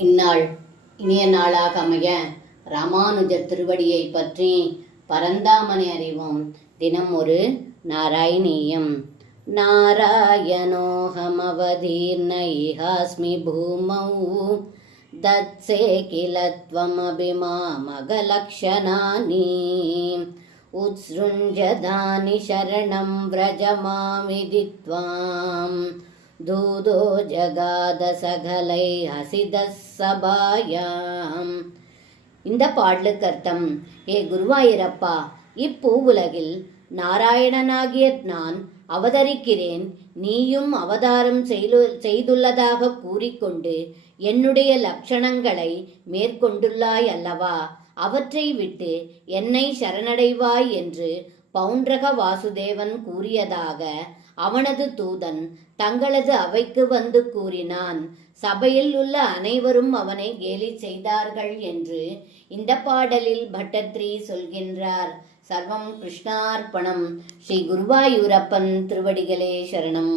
இந்நாள் இனிய நாளாக அமைய ராமானுஜர் திருவடியை பற்றி பரந்தாமனை அறிவோம். தினம் ஒரு நாராயணீயம். நாராயணோஹமவதீர்ணைஹாஸ்மி பூமௌ தத்சே கில த்வமபிமாமகலக்ஷணானி உத்ஸ்ருஞ்சதானி சரணம் व्रजमामिति त्वाम् दूदो ஜகாத சகலை ஹசிதஸ் சபாயாம். இந்த பாடலுக்கு அர்த்தம்: ஏ குருவாயூரப்பா, இப்பூவுலகில் நாராயணனாகிய நான் அவதரிக்கிறேன். நீயும் அவதாரம் செய்துள்ளதாக கூறிக்கொண்டு என்னுடைய லட்சணங்களை மேற்கொண்டுள்ளாய் அல்லவா? அவற்றை விட்டு என்னை சரணடைவாய் என்று பௌண்டரக வாசுதேவன் கூறியதாக அவனது தூதன் தங்களது அவைக்கு வந்து கூறினான். சபையில் உள்ள அனைவரும் அவனை கேலி செய்தார்கள் என்று இந்த பாடலில் பட்டத்ரி சொல்கின்றார். சர்வம் கிருஷ்ணார்ப்பணம். ஸ்ரீ குருவாயூரப்பன் திருவடிகளே சரணம்.